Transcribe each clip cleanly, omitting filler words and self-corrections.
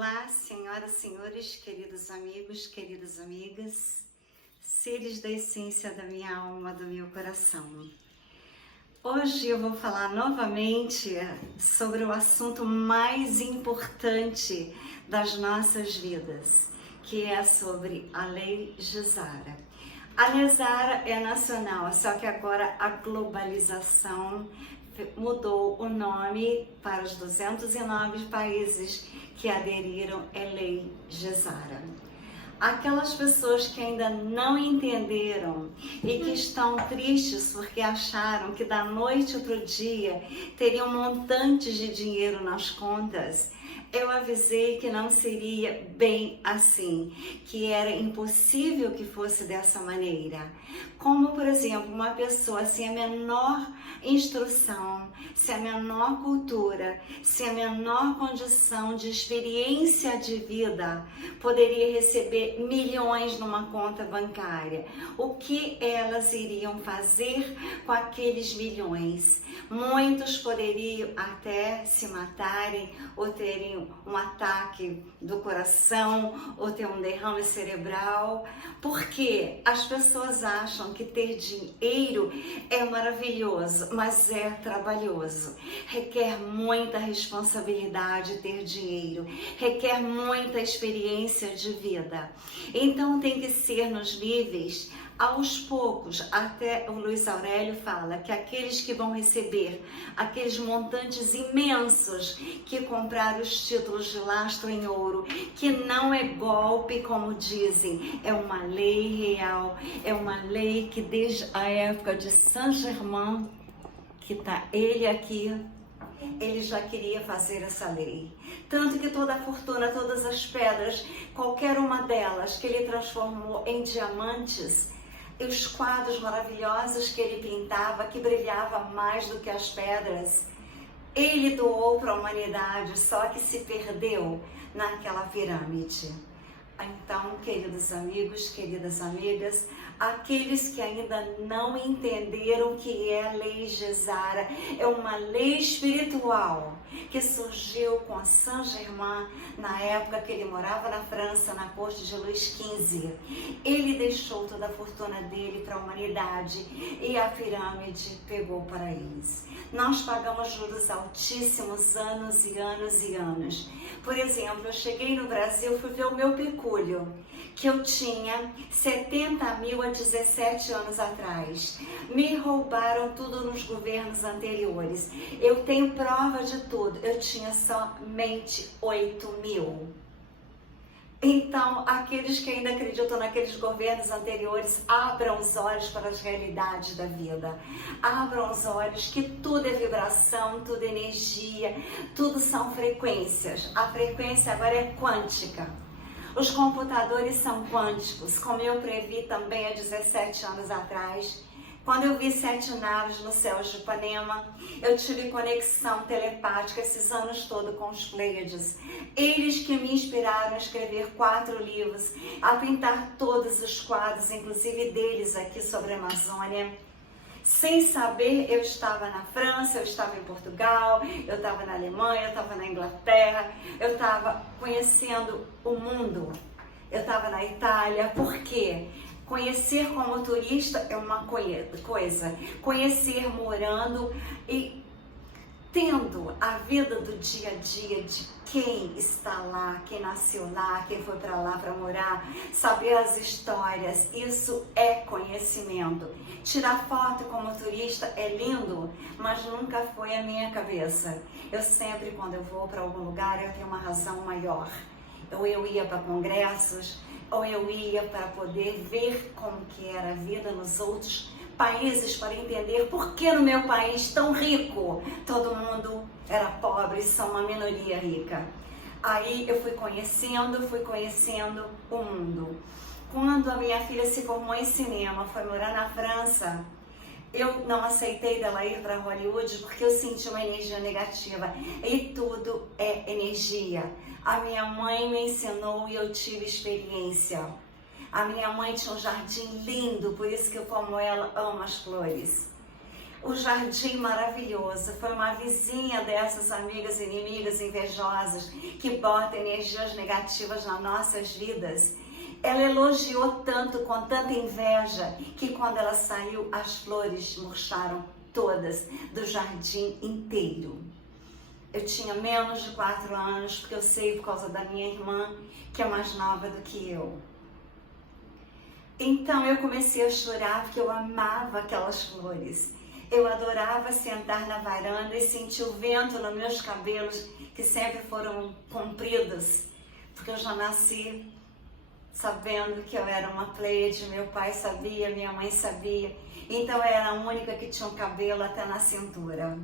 Olá, senhoras, senhores, queridos amigos, queridas amigas, seres da essência da minha alma, do meu coração. Hoje eu vou falar novamente sobre o assunto mais importante das nossas vidas, que é sobre a Lei Gesara. A Lei Gesara é nacional, só que agora a globalização mudou o nome para os 209 países que aderiram à Lei Gesara. Aquelas pessoas que ainda não entenderam e que estão tristes porque acharam que da noite para o dia teriam montantes de dinheiro nas contas, eu avisei que não seria bem assim, que era impossível que fosse dessa maneira. Como, por exemplo, uma pessoa sem a menor instrução, sem a menor cultura, sem a menor condição de experiência de vida, poderia receber milhões numa conta bancária. O que elas iriam fazer com aqueles milhões? Muitos poderiam até se matarem ou terem um ataque do coração ou ter um derrame cerebral, porque as pessoas acham que ter dinheiro é maravilhoso, mas é trabalhoso. Requer muita responsabilidade ter dinheiro, requer muita experiência de vida. Então tem que ser nos níveis aos poucos. Até o Luiz Aurélio fala que aqueles que vão receber aqueles montantes imensos que compraram os títulos de lastro em ouro, que não é golpe como dizem, é uma lei real, é uma lei que desde a época de Saint-Germain, que está ele aqui, ele já queria fazer essa lei. Tanto que toda a fortuna, todas as pedras, qualquer uma delas que ele transformou em diamantes, e os quadros maravilhosos que ele pintava, que brilhava mais do que as pedras, ele doou para a humanidade, só que se perdeu naquela pirâmide. Então, queridos amigos, queridas amigas, aqueles que ainda não entenderam o que é a Lei Gesara, é uma lei espiritual que surgiu com Saint-Germain na época que ele morava na França, na corte de Luís XV. Ele deixou toda a fortuna dele para a humanidade e a pirâmide pegou para eles. Nós pagamos juros altíssimos anos e anos e anos. Por exemplo, eu cheguei no Brasil, fui ver o meu pecúlio, que eu tinha 70 mil há 17 anos atrás. Me roubaram tudo nos governos anteriores. Eu tenho prova de tudo. Eu tinha somente 8 mil. Então, aqueles que ainda acreditam naqueles governos anteriores, abram os olhos para as realidades da vida. Abram os olhos que tudo é vibração, tudo é energia, tudo são frequências. A frequência agora é quântica. Os computadores são quânticos, como eu previ também há 17 anos atrás. Quando eu vi 7 naves no céu de Ipanema, eu tive conexão telepática esses anos todos com os Pleiades. Eles que me inspiraram a escrever 4 livros, a pintar todos os quadros, inclusive deles aqui sobre a Amazônia. Sem saber, eu estava na França, eu estava em Portugal, eu estava na Alemanha, eu estava na Inglaterra, eu estava conhecendo o mundo, eu estava na Itália. Por quê? Conhecer como turista é uma coisa, conhecer morando e tendo a vida do dia a dia de quem está lá, quem nasceu lá, quem foi para lá para morar, saber as histórias, isso é conhecimento. Tirar foto como turista é lindo, mas nunca foi a minha cabeça. Eu sempre, quando eu vou para algum lugar, eu tenho uma razão maior. Ou eu ia para congressos, ou eu ia para poder ver como que era a vida nos outros países, para entender por que no meu país tão rico todo mundo era pobre e só uma minoria rica. Aí eu fui conhecendo o mundo. Quando a minha filha se formou em cinema, foi morar na França, eu não aceitei dela ir para Hollywood porque eu senti uma energia negativa. E tudo é energia. A minha mãe me ensinou e eu tive experiência. A minha mãe tinha um jardim lindo, por isso que eu, como ela, amo as flores. o jardim maravilhoso. Foi uma vizinha dessas amigas inimigas invejosas que botam energias negativas nas nossas vidas. Ela elogiou tanto, com tanta inveja, que quando ela saiu, as flores murcharam todas do jardim inteiro. Eu tinha menos de 4 anos, porque eu sei por causa da minha irmã, que é mais nova do que eu. Então eu comecei a chorar porque eu amava aquelas flores. Eu adorava sentar na varanda e sentir o vento nos meus cabelos, que sempre foram compridos, porque eu já nasci sabendo que eu era uma Pleiade, meu pai sabia, minha mãe sabia, então eu era a única que tinha um cabelo até na cintura.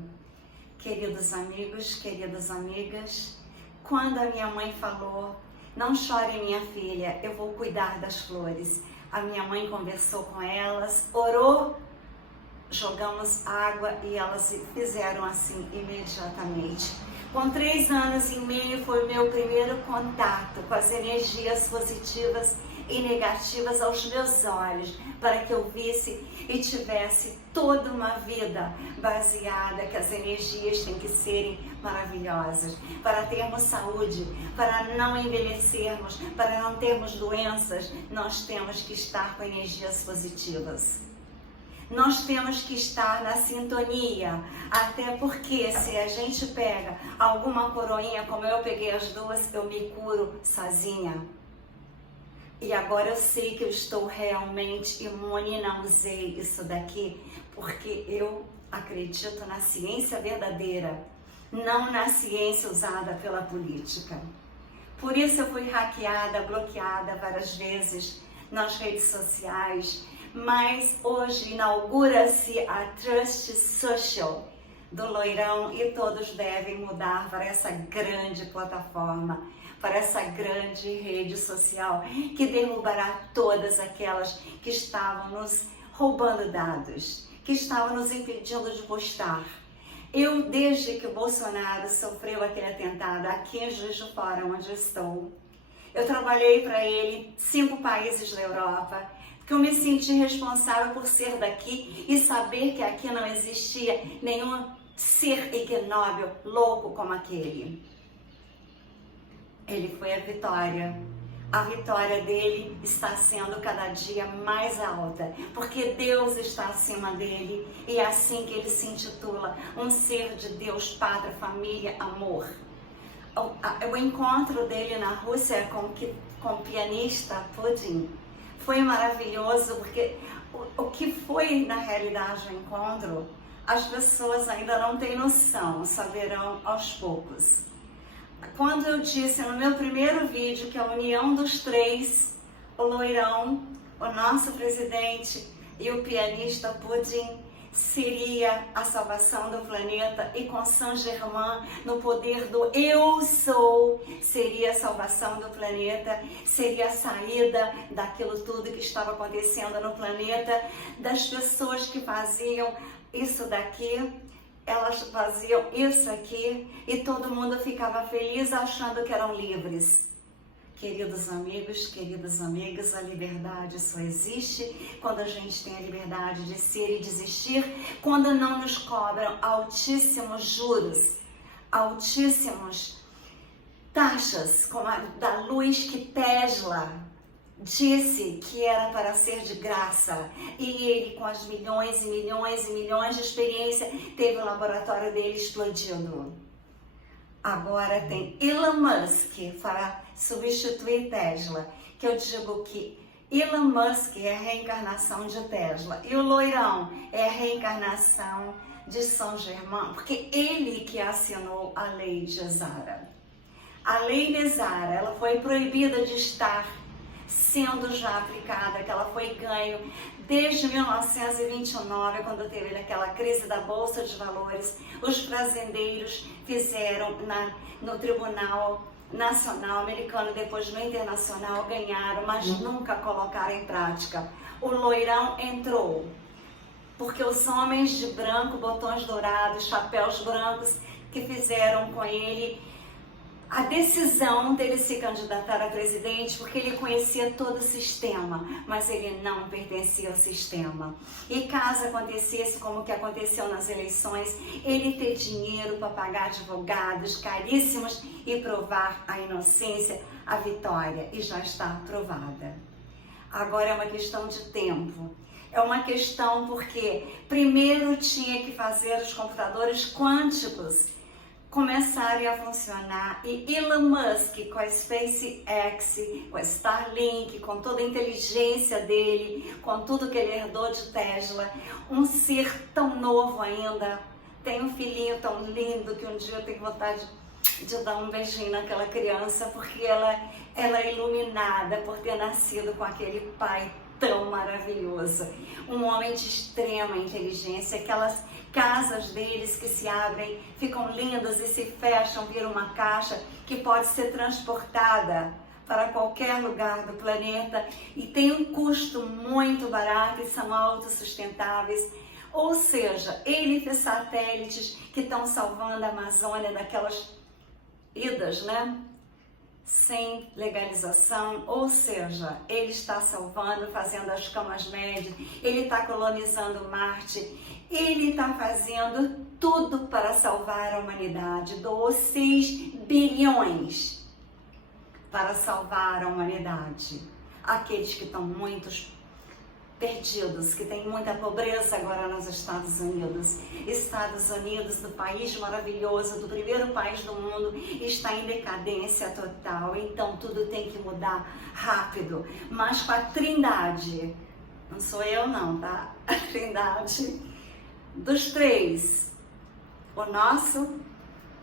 Queridos amigos, queridas amigas, quando a minha mãe falou, não chore minha filha, eu vou cuidar das flores, a minha mãe conversou com elas, orou, jogamos água e elas fizeram assim imediatamente. Com 3 anos e meio foi o meu primeiro contato com as energias positivas e negativas aos meus olhos, para que eu visse e tivesse toda uma vida baseada que as energias têm que serem maravilhosas, para termos saúde, para não envelhecermos, para não termos doenças, nós temos que estar com energias positivas. Nós temos que estar na sintonia, até porque se a gente pega alguma coroinha, como eu peguei as 2, eu me curo sozinha. E agora eu sei que eu estou realmente imune, não usei isso daqui, porque eu acredito na ciência verdadeira, não na ciência usada pela política. Por isso eu fui hackeada, bloqueada várias vezes nas redes sociais, mas hoje inaugura-se a Trust Social do Loirão e todos devem mudar para essa grande plataforma, para essa grande rede social que derrubará todas aquelas que estavam nos roubando dados, que estavam nos impedindo de postar. Eu, desde que o Bolsonaro sofreu aquele atentado aqui em Juiz de Fora, onde eu estou, eu trabalhei para ele 5 países da Europa, porque eu me senti responsável por ser daqui e saber que aqui não existia nenhum ser ignóbil, louco como aquele. Ele foi a vitória. A vitória dele está sendo cada dia mais alta, porque Deus está acima dele e é assim que ele se intitula, um ser de Deus, pátria, família, amor. O encontro dele na Rússia com o pianista Putin foi maravilhoso, porque o que foi na realidade o encontro, as pessoas ainda não têm noção, saberão aos poucos. Quando eu disse no meu primeiro vídeo que a união dos 3, o Loirão, o nosso presidente e o pianista Putin, seria a salvação do planeta, e com Saint-Germain, no poder do eu sou, seria a salvação do planeta, seria a saída daquilo tudo que estava acontecendo no planeta, das pessoas que faziam isso daqui, elas faziam isso aqui e todo mundo ficava feliz achando que eram livres. Queridos amigos, queridas amigas, a liberdade só existe quando a gente tem a liberdade de ser e desistir, quando não nos cobram altíssimos juros, altíssimos taxas, como a da luz que Tesla disse que era para ser de graça, e ele, com as milhões e milhões e milhões de experiência, teve o laboratório dele explodindo. Agora tem Elon Musk para substituir Tesla, que eu digo que Elon Musk é a reencarnação de Tesla e o Loirão é a reencarnação de Saint-Germain, porque ele que assinou a lei de Zara. A lei de Zara, ela foi proibida de estar sendo já aplicada, que ela foi ganho desde 1929, quando teve aquela crise da Bolsa de Valores. Os fazendeiros fizeram no Tribunal Nacional Americano, depois no Internacional, ganharam, mas nunca colocaram em prática. O Loirão entrou, porque os homens de branco, botões dourados, chapéus brancos, que fizeram com ele a decisão dele se candidatar a presidente porque ele conhecia todo o sistema, mas ele não pertencia ao sistema. E caso acontecesse como que aconteceu nas eleições, ele ter dinheiro para pagar advogados caríssimos e provar a inocência, a vitória, e já está provada. Agora é uma questão de tempo. É uma questão porque primeiro tinha que fazer os computadores quânticos começarem a funcionar, e Elon Musk com a SpaceX, com a Starlink, com toda a inteligência dele, com tudo que ele herdou de Tesla, um ser tão novo ainda, tem um filhinho tão lindo que um dia eu tenho vontade de dar um beijinho naquela criança, porque ela é iluminada por ter nascido com aquele pai tão maravilhoso, um homem de extrema inteligência, aquelas casas deles que se abrem, ficam lindas e se fecham, viram uma caixa que pode ser transportada para qualquer lugar do planeta e tem um custo muito barato e são autossustentáveis. Ou seja, ele fez satélites que estão salvando a Amazônia daquelas idas, né? Sem legalização, ou seja, ele está salvando, fazendo as camas médias, ele está colonizando Marte, ele está fazendo tudo para salvar a humanidade, doou 6 bilhões para salvar a humanidade. Aqueles que estão muitos perdidos, que tem muita pobreza agora nos Estados Unidos. Estados Unidos, do país maravilhoso, do primeiro país do mundo, está em decadência total, então tudo tem que mudar rápido. Mas com a Trindade, não sou eu não, tá? A Trindade dos 3, o nosso,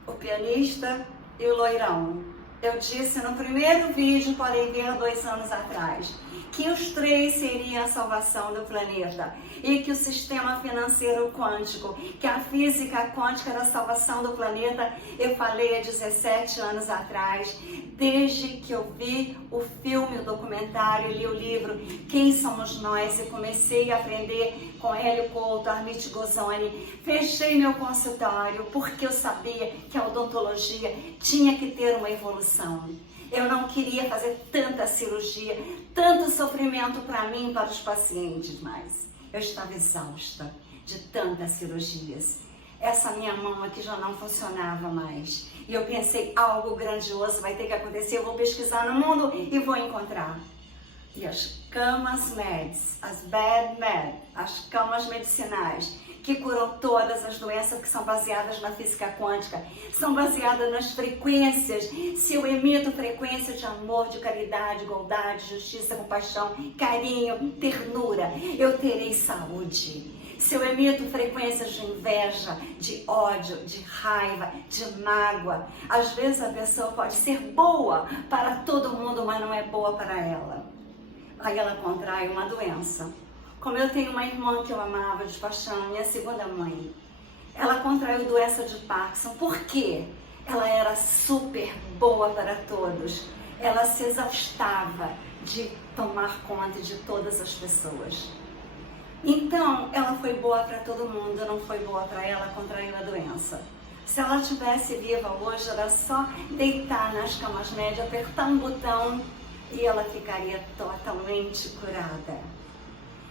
o pianista e o loirão. Eu disse no primeiro vídeo, podem ver 2 anos atrás, que os 3 seriam a salvação do planeta e que o sistema financeiro quântico, que a física quântica era a salvação do planeta. Eu falei há 17 anos atrás, desde que eu vi o filme, o documentário, li o livro Quem Somos Nós e comecei a aprender com Hélio Couto, Armit Gozoni, fechei meu consultório porque eu sabia que a odontologia tinha que ter uma evolução. Eu não queria fazer tanta cirurgia, tanto sofrimento para mim e para os pacientes, mas eu estava exausta de tantas cirurgias. Essa minha mão aqui já não funcionava mais. E eu pensei, algo grandioso vai ter que acontecer, eu vou pesquisar no mundo e vou encontrar. E as camas MEDs, as BedMed, as camas medicinais, que curam todas as doenças, que são baseadas na física quântica, são baseadas nas frequências. Se eu emito frequência de amor, de caridade, igualdade, justiça, compaixão, carinho, ternura, eu terei saúde. Se eu emito frequências de inveja, de ódio, de raiva, de mágoa, às vezes a pessoa pode ser boa para todo mundo, mas não é boa para ela. Aí ela contrai uma doença. Como eu tenho uma irmã que eu amava de paixão, minha segunda mãe, ela contraiu doença de Parkinson. Por quê? Ela era super boa para todos. Ela se exaustava de tomar conta de todas as pessoas. Então, ela foi boa para todo mundo, não foi boa para ela, contraiu a doença. Se ela estivesse viva hoje, era só deitar nas camas médias, apertar um botão e ela ficaria totalmente curada.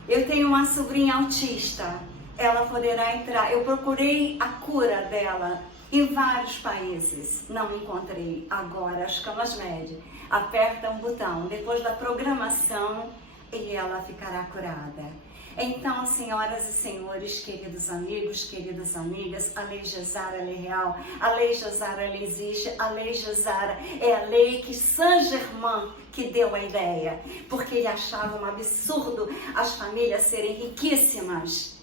Eu tenho uma sobrinha autista, ela poderá entrar. Eu procurei a cura dela em vários países, não encontrei. Agora, as camas médias, aperta um botão, depois da programação, e ela ficará curada. Então, senhoras e senhores, queridos amigos, queridas amigas, a lei Gesara, a lei real, a lei Gesara, ela existe, a lei Gesara é a lei que Saint-Germain que deu a ideia, porque ele achava um absurdo as famílias serem riquíssimas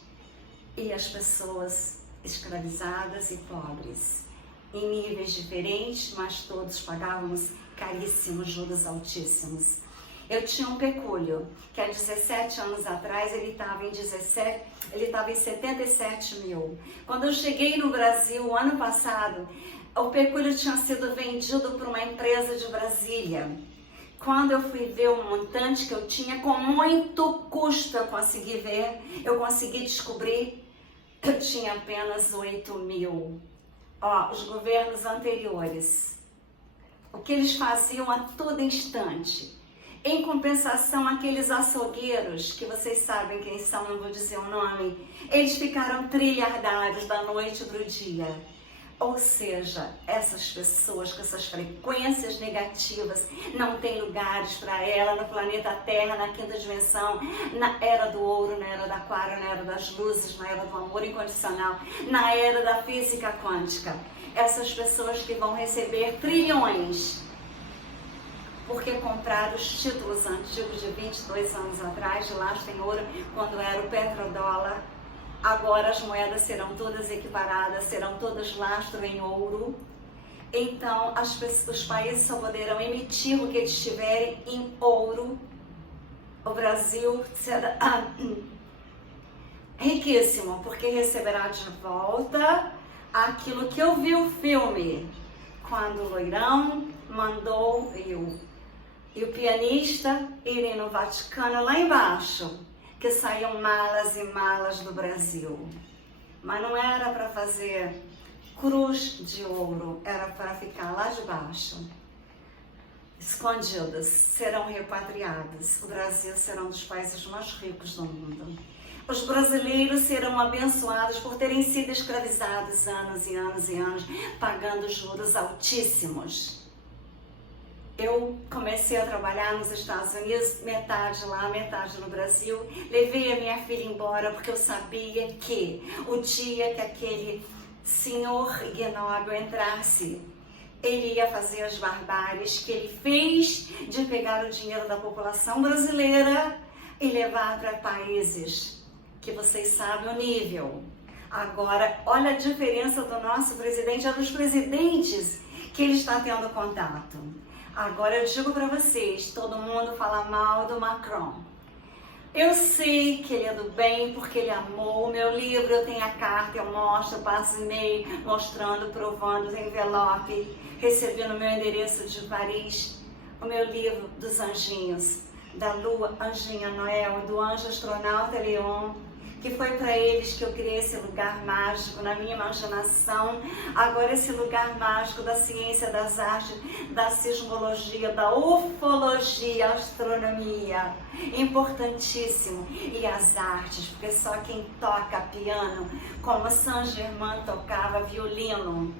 e as pessoas escravizadas e pobres, em níveis diferentes, mas todos pagávamos caríssimos juros altíssimos. Eu tinha um pecúlio, que há 17 anos atrás ele estava em 77 mil. Quando eu cheguei no Brasil, o ano passado, o pecúlio tinha sido vendido por uma empresa de Brasília. Quando eu fui ver o montante que eu tinha, com muito custo eu consegui ver, eu consegui descobrir que eu tinha apenas 8 mil. Ó, os governos anteriores o que eles faziam a todo instante. Em compensação, aqueles açougueiros, que vocês sabem quem são, não vou dizer o nome, eles ficaram trilhardários da noite para o dia. Ou seja, essas pessoas com essas frequências negativas não têm lugares para ela no planeta Terra, na quinta dimensão, na era do ouro, na era do aquário, na era das luzes, na era do amor incondicional, na era da física quântica. Essas pessoas que vão receber trilhões porque compraram os títulos antigos de 22 anos atrás, de lastro em ouro, quando era o petrodólar. Agora as moedas serão todas equiparadas, serão todas lastro em ouro. Então os países só poderão emitir o que eles tiverem em ouro. O Brasil será riquíssimo, porque receberá de volta aquilo que eu vi o filme, quando o loirão mandou e o pianista irem no Vaticano lá embaixo, que saíam malas e malas do Brasil. Mas não era para fazer cruz de ouro, era para ficar lá de baixo, escondidas, serão repatriadas. O Brasil será um dos países mais ricos do mundo. Os brasileiros serão abençoados por terem sido escravizados anos e anos e anos, pagando juros altíssimos. Eu comecei a trabalhar nos Estados Unidos, metade lá, metade no Brasil. Levei a minha filha embora porque eu sabia que o dia que aquele senhor ignóbil entrasse, ele ia fazer as barbáries que ele fez de pegar o dinheiro da população brasileira e levar para países que vocês sabem o nível. Agora, olha a diferença do nosso presidente, é dos presidentes que ele está tendo contato. Agora eu digo para vocês, todo mundo fala mal do Macron. Eu sei que ele é do bem porque ele amou o meu livro, eu tenho a carta, eu mostro, eu passo e-mail mostrando, provando, tem envelope, recebi no meu endereço de Paris o meu livro dos anjinhos, da lua Anjinha Noel, do anjo astronauta Leon, que foi para eles que eu criei esse lugar mágico na minha imaginação. Agora esse lugar mágico da ciência, das artes, da sismologia, da ufologia, astronomia, importantíssimo. E as artes, porque só quem toca piano, como Saint-Germain tocava violino,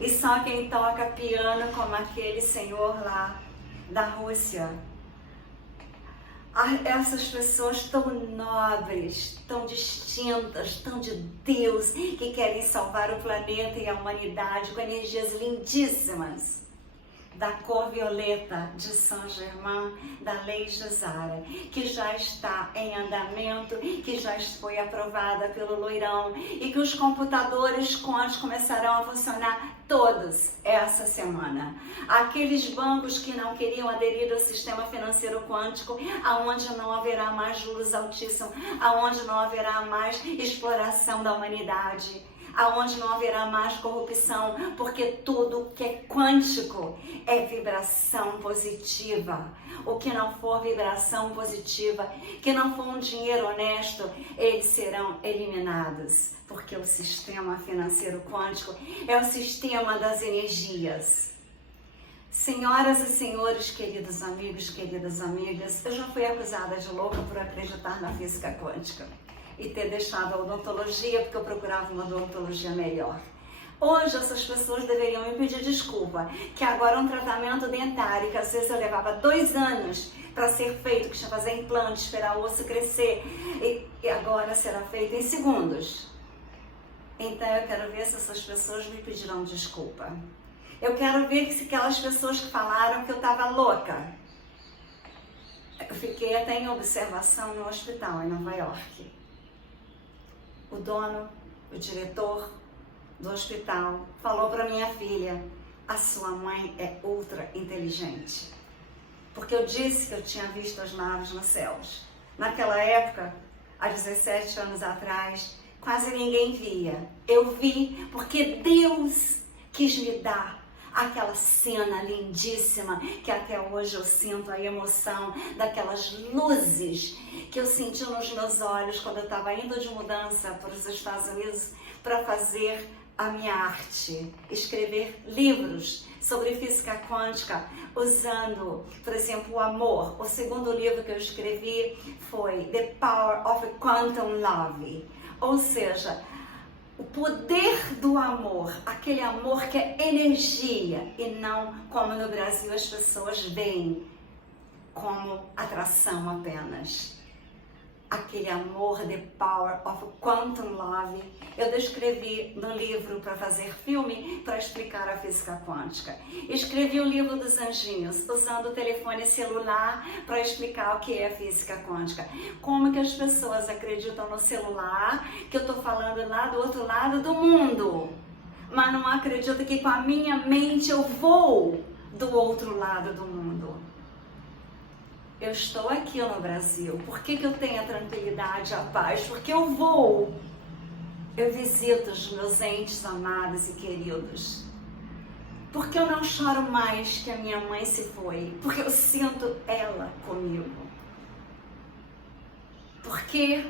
e só quem toca piano como aquele senhor lá da Rússia. Essas pessoas tão nobres, tão distintas, tão de Deus, que querem salvar o planeta e a humanidade com energias lindíssimas, da cor violeta de Saint-Germain, da lei Gesara, que já está em andamento, que já foi aprovada pelo loirão e que os computadores quânticos começarão a funcionar todos essa semana. Aqueles bancos que não queriam aderir ao sistema financeiro quântico, aonde não haverá mais juros altíssimos, aonde não haverá mais exploração da humanidade, aonde não haverá mais corrupção, porque tudo que é quântico é vibração positiva. O que não for vibração positiva, que não for um dinheiro honesto, eles serão eliminados, porque o sistema financeiro quântico é o sistema das energias. Senhoras e senhores, queridos amigos, queridas amigas, eu já fui acusada de louca por acreditar na física quântica e ter deixado a odontologia porque eu procurava uma odontologia melhor. Hoje essas pessoas deveriam me pedir desculpa, que agora um tratamento dentário, que às vezes eu levava 2 anos para ser feito, que tinha que fazer implante, esperar o osso crescer, e agora será feito em segundos. Então eu quero ver se essas pessoas me pedirão desculpa. Eu quero ver se aquelas pessoas que falaram que eu estava louca. Eu fiquei até em observação no hospital em Nova York. O dono, o diretor do hospital falou para minha filha: a sua mãe é ultra inteligente. Porque eu disse que eu tinha visto as naves nos céus. Naquela época, há 17 anos atrás, quase ninguém via. Eu vi porque Deus quis me dar aquela cena lindíssima que até hoje eu sinto a emoção daquelas luzes que eu senti nos meus olhos quando eu estava indo de mudança para os Estados Unidos para fazer a minha arte, escrever livros sobre física quântica, usando, por exemplo, o amor. O segundo livro que eu escrevi foi The Power of Quantum Love, ou seja, o poder do amor, aquele amor que é energia e não como no Brasil as pessoas veem como atração apenas. Aquele amor, The Power of Quantum Love, eu descrevi no livro para fazer filme, para explicar a física quântica. Escrevi o livro dos anjinhos, usando o telefone celular para explicar o que é a física quântica. Como que as pessoas acreditam no celular, que eu estou falando lá do outro lado do mundo, mas não acreditam que com a minha mente eu vou do outro lado do mundo. Eu estou aqui no Brasil. Por que eu tenho a tranquilidade, a paz? Porque eu vou. Eu visito os meus entes amados e queridos. Porque eu não choro mais que a minha mãe se foi. Porque eu sinto ela comigo. Porque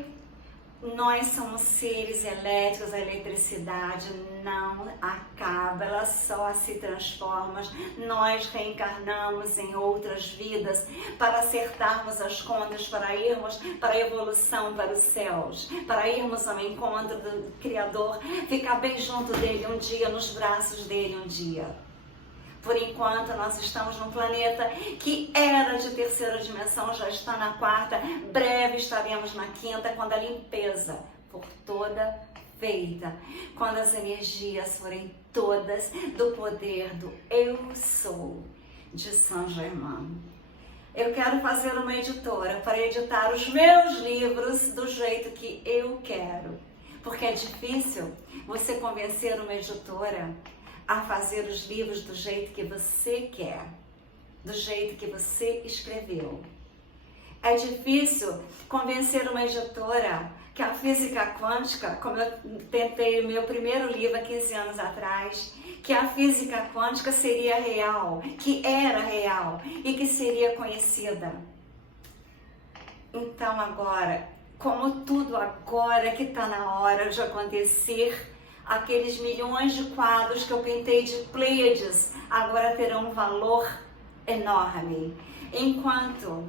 nós somos seres elétricos, a eletricidade não acaba, ela só se transforma. Nós reencarnamos em outras vidas para acertarmos as contas, para irmos para a evolução, para os céus, para irmos ao encontro do Criador, ficar bem junto dele um dia, nos braços dele um dia. Por enquanto, nós estamos num planeta que era de terceira dimensão, já está na quarta, breve estaremos na quinta, quando a limpeza for toda feita, quando as energias forem todas do poder do Eu Sou de Saint Germain. Eu quero fazer uma editora para editar os meus livros do jeito que eu quero, porque é difícil você convencer uma editora a fazer os livros do jeito que você quer, do jeito que você escreveu. É difícil convencer uma editora que a física quântica, como eu tentei no meu primeiro livro há 15 anos atrás, que a física quântica seria real, que era real e que seria conhecida. Então agora, como tudo agora que está na hora de acontecer, aqueles milhões de quadros que eu pintei de Pleiades agora terão um valor enorme. Enquanto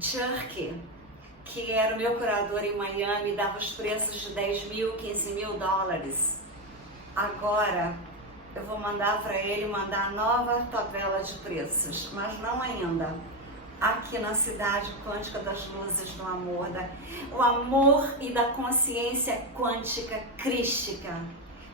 Jerk, que era o meu curador em Miami, dava os preços de 10 mil, 15 mil dólares, agora eu vou mandar para ele a nova tabela de preços, mas não ainda. Aqui na cidade quântica das luzes do amor, o amor e da consciência quântica crística,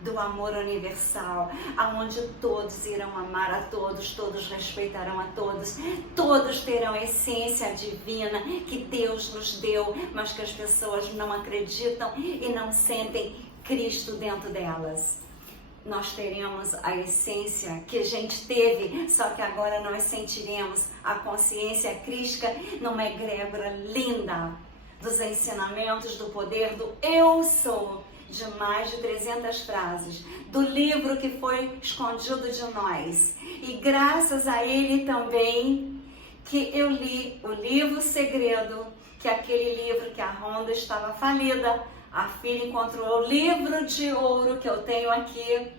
do amor universal, aonde todos irão amar a todos, todos respeitarão a todos, todos terão a essência divina que Deus nos deu, mas que as pessoas não acreditam e não sentem Cristo dentro delas. Nós teremos a essência que a gente teve, só que agora nós sentiremos a consciência crística numa egrégora linda dos ensinamentos do poder do Eu Sou, de mais de 300 frases, do livro que foi escondido de nós. E graças a ele também que eu li o livro Segredo, que é aquele livro que a Rhonda estava falida, a filha encontrou o livro de ouro que eu tenho aqui,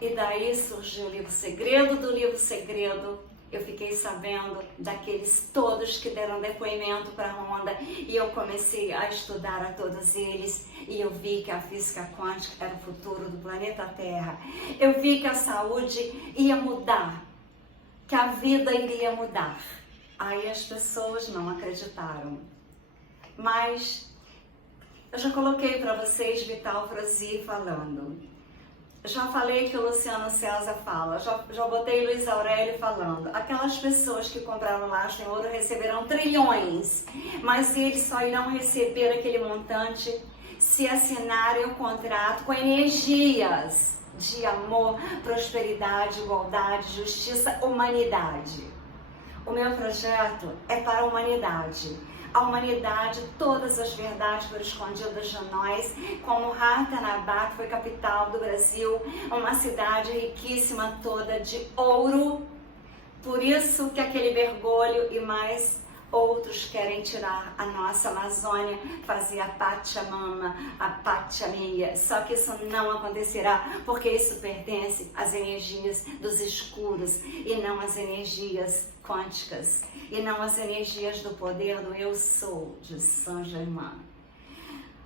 e daí surgiu o livro Segredo do livro Segredo. Eu fiquei sabendo daqueles todos que deram depoimento para a Rhonda, e eu comecei a estudar a todos eles, e eu vi que a física quântica era o futuro do planeta Terra. Eu vi que a saúde ia mudar, que a vida iria mudar. Aí as pessoas não acreditaram. Mas eu já coloquei para vocês Vital Frozy falando. Já falei que o Luciano César fala, já botei Luiz Aurélio falando. Aquelas pessoas que compraram lastro em ouro receberão trilhões, mas eles só irão receber aquele montante se assinarem o contrato com energias de amor, prosperidade, igualdade, justiça, humanidade. O meu projeto é para a humanidade. A humanidade, todas as verdades foram escondidas de nós, como Ratanabá, que foi capital do Brasil, uma cidade riquíssima toda de ouro. Por isso que aquele mergulho e mais Outros querem tirar a nossa Amazônia, fazer a Pachamama, a Pachamia. Só que isso não acontecerá, porque isso pertence às energias dos escuros e não às energias quânticas, e não às energias do poder do Eu Sou, de Saint Germain.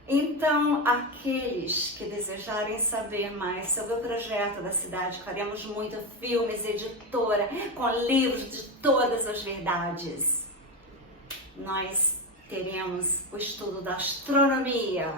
Então, aqueles que desejarem saber mais sobre o projeto da cidade, faremos muito filmes, editora, com livros de todas as verdades. Nós teremos o estudo da astronomia,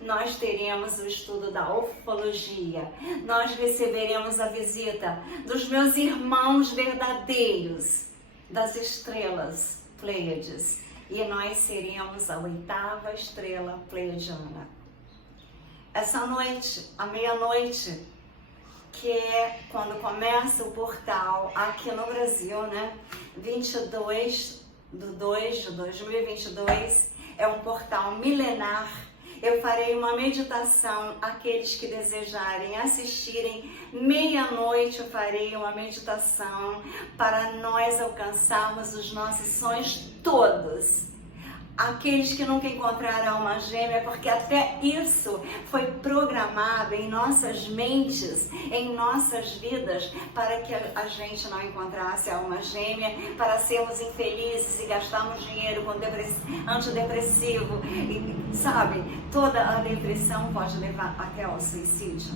nós teremos o estudo da ufologia, nós receberemos a visita dos meus irmãos verdadeiros, das estrelas Pleiades, e nós seremos a 8ª estrela pleiadiana. Essa noite, à meia-noite, que é quando começa o portal aqui no Brasil, né? 22/2/2022, é um portal milenar. Eu farei uma meditação, aqueles que desejarem assistirem, meia-noite eu farei uma meditação para nós alcançarmos os nossos sonhos todos. Aqueles que nunca encontraram a alma gêmea, porque até isso foi programado em nossas mentes, em nossas vidas, para que a gente não encontrasse a alma gêmea, para sermos infelizes e gastarmos dinheiro com antidepressivo, e, sabe, toda a depressão pode levar até ao suicídio.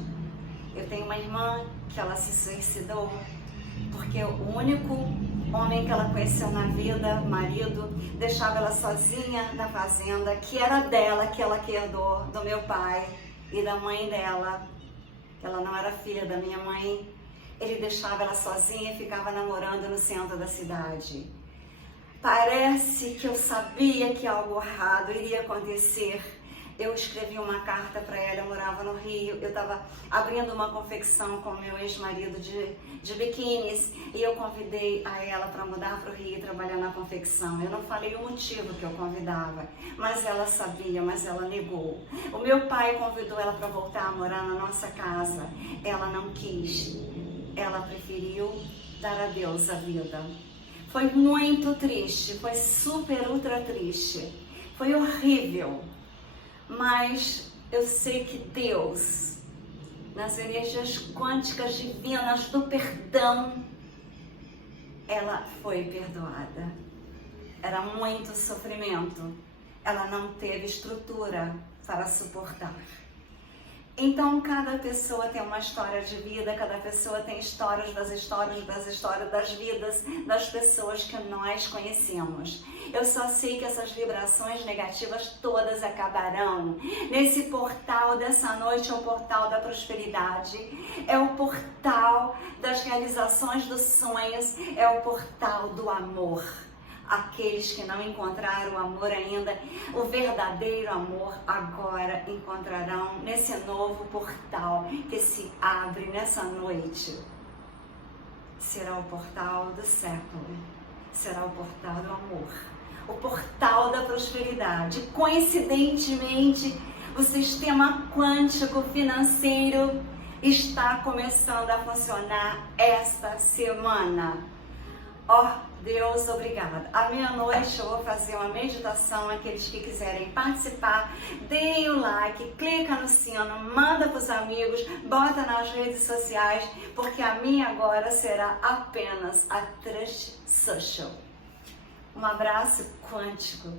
Eu tenho uma irmã que ela se suicidou porque o único homem que ela conheceu na vida, marido, deixava ela sozinha na fazenda, que era dela, que ela herdou do meu pai e da mãe dela, que ela não era filha da minha mãe. Ele deixava ela sozinha e ficava namorando no centro da cidade. Parece que eu sabia que algo errado iria acontecer. Eu escrevi uma carta para ela, eu morava no Rio, eu estava abrindo uma confecção com meu ex-marido de biquínis, e eu convidei a ela para mudar para o Rio e trabalhar na confecção. Eu não falei o motivo que eu convidava, mas ela sabia, mas ela negou. O meu pai convidou ela para voltar a morar na nossa casa, ela não quis, ela preferiu dar adeus à vida. Foi muito triste, foi super ultra triste, foi horrível. Mas eu sei que Deus, nas energias quânticas divinas do perdão, ela foi perdoada. Era muito sofrimento, ela não teve estrutura para suportar. Então, cada pessoa tem uma história de vida, cada pessoa tem histórias das vidas das pessoas que nós conhecemos. Eu só sei que essas vibrações negativas todas acabarão. Nesse portal dessa noite é o portal da prosperidade, é o portal das realizações dos sonhos, é o portal do amor. Aqueles que não encontraram o amor ainda, o verdadeiro amor, agora encontrarão nesse novo portal que se abre nessa noite. Será o portal do século, será o portal do amor, o portal da prosperidade. Coincidentemente, o sistema quântico financeiro está começando a funcionar esta semana. Deus, obrigada. À meia-noite eu vou fazer uma meditação. Aqueles que quiserem participar, deem o like, clica no sino, manda para os amigos, bota nas redes sociais, porque a minha agora será apenas a Trust Social. Um abraço quântico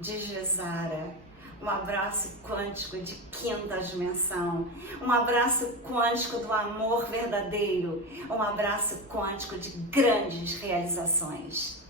de Gesara. Um abraço quântico de 5ª dimensão. Um abraço quântico do amor verdadeiro. Um abraço quântico de grandes realizações.